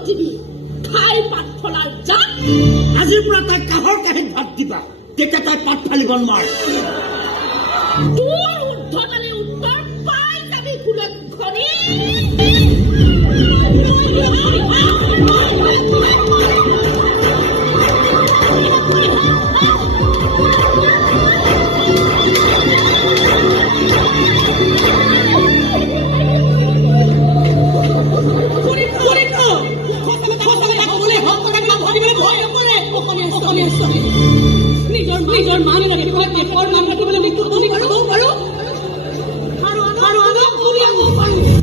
ঘটিবি খাই পাত ফলাৰ যা আজিৰ পৰা তাই কাহৰ কাহিত ভাত দিবা তেতিয়া তাই পাত ফালিব নোৱাৰে তোৰ উদ্ধতালে উত্তৰ পাই যাবি ফুলত ঘৰি নিজৰ মান ৰাখিবলৈ দেশৰ নাম ৰাখিবলৈ মৃত্যু তুমি কৰিব পাৰো আৰু আনক তুমি আকৌ পাৰো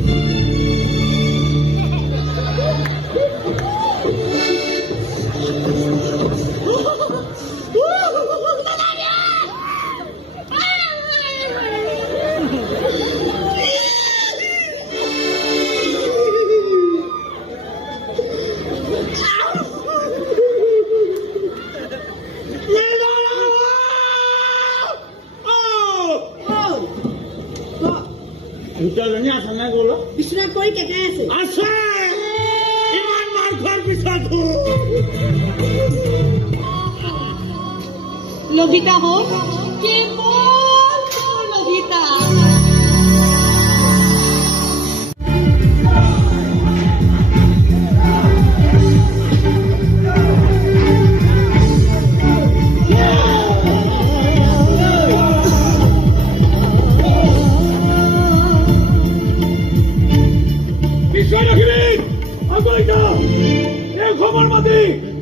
দুটাজনী আছে নাই গ'ল বিচনাত পৰি কেকাই আছে আছে ইমান মাৰ খোৱাৰ পিছতো লভিতা হোক কেৱল লভিতা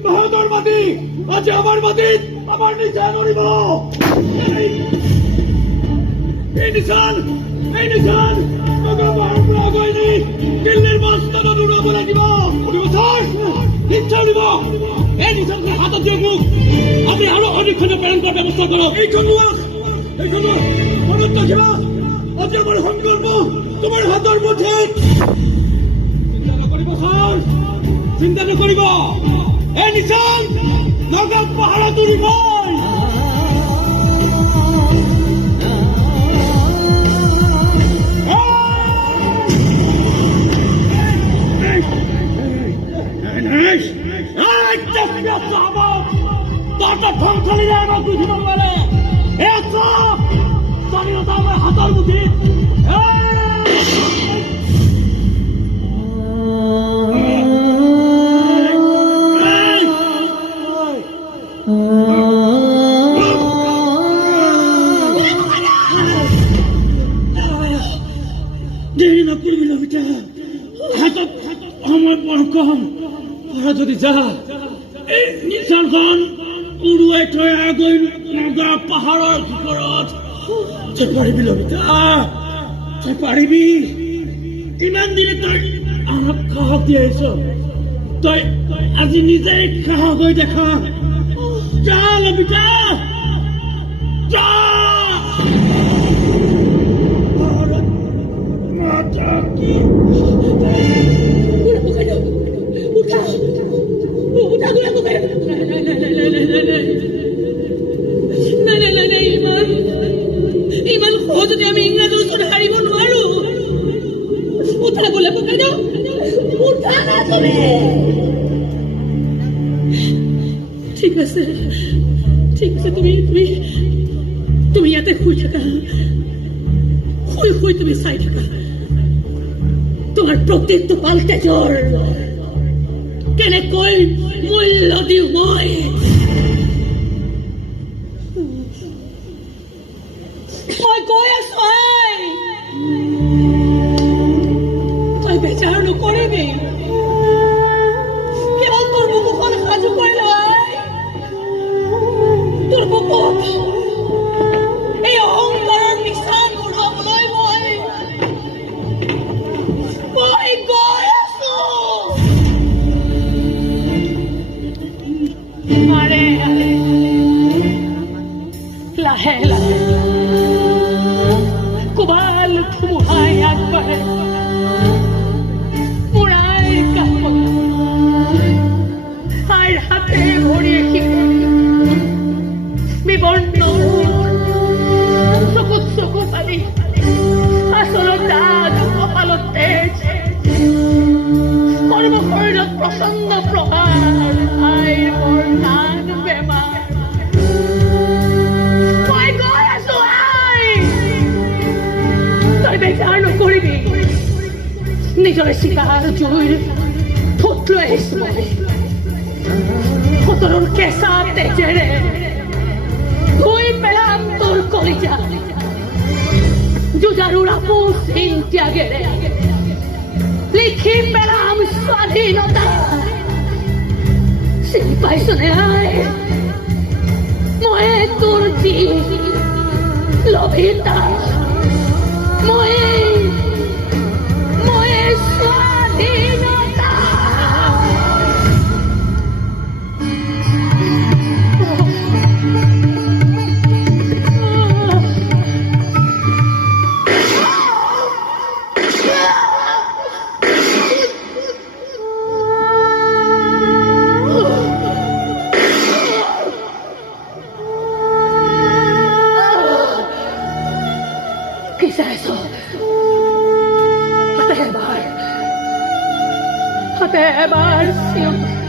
বাহাদুৰ মাটি আজ আমাৰ মাটি আমাৰ নিশান উড়িব এই নিশান আগুৱাই দিল্লীৰ মস্তানত উৰাব লাগিব উৰিব ছাৰ নিশ্চয় উৰিব এই নিশানখন হাতত দিয়ক মোক আমি আৰু অধিকখনে প্ৰেৰণ কৰাৰ ব্যৱস্থা কৰক এইখন মনত ৰাখিবা আজি আমাৰ সংকল্প তোমাৰ হাতৰ মুঠিত চিন্তা নকৰিব ছাৰ চিন্তা নকৰিব এই নিশান নগাঁও পাহাৰত উৰিব ধ্বংসলীলা আমাক বুজিব নোৱাৰে স্বাধীনতা আমাৰ হাতৰ মুঠিত দেৰি নকৰিবি লভিতা হাতত সময় বৰ কম পৰা যদি যা এই নিশানখন উৰুৱাই থৈ আগৈ নগাঁও পাহাৰৰ শিখৰত তই পাৰিবি লভিতা তই পাৰিবি ইমান দিনে তই আমাক সাহস দি আহিছ তই আজি নিজেই সাহস হৈ দেখা যা লভিতা যা ইমান সহজতে আমি ইংৰাজৰ ওচৰত হাৰিব নোৱাৰো উঠা বোলে পকাই দিওঁ উঠা না তুমি ঠিক আছে তুমি ইয়াতে শুই থাকা শুই তুমি চাই থাকা তোমাৰ প্ৰত্যেকটো পালটেজৰ কেনেকৈ মূল্য দিওঁ মই কৈ আছো তই বেচাৰ নকৰিবি কেৱল তোৰ বুকুখন সাজু কৰি লয় তোৰ বুকুত এই অহংকাৰৰ নিচান উৰাবলৈ মই গৈ আছো আৰে বেজাৰ নকৰিবি নিজৰে চিকাৰ জুইৰ ফুট লৈ আহিছো মই সতৰৰ কেঁচা তেজেৰে ধুই পেলাম তোৰ কলিজা যুঁজাৰুৰ আপোচহীন ত্যাগেৰে লিখি পেলাম স্বাধীনতা চিনি পাইছনে আই মই তোৰ যি লভিতা মই স্বাধীনতা Quizá eso. Atebar, siempre.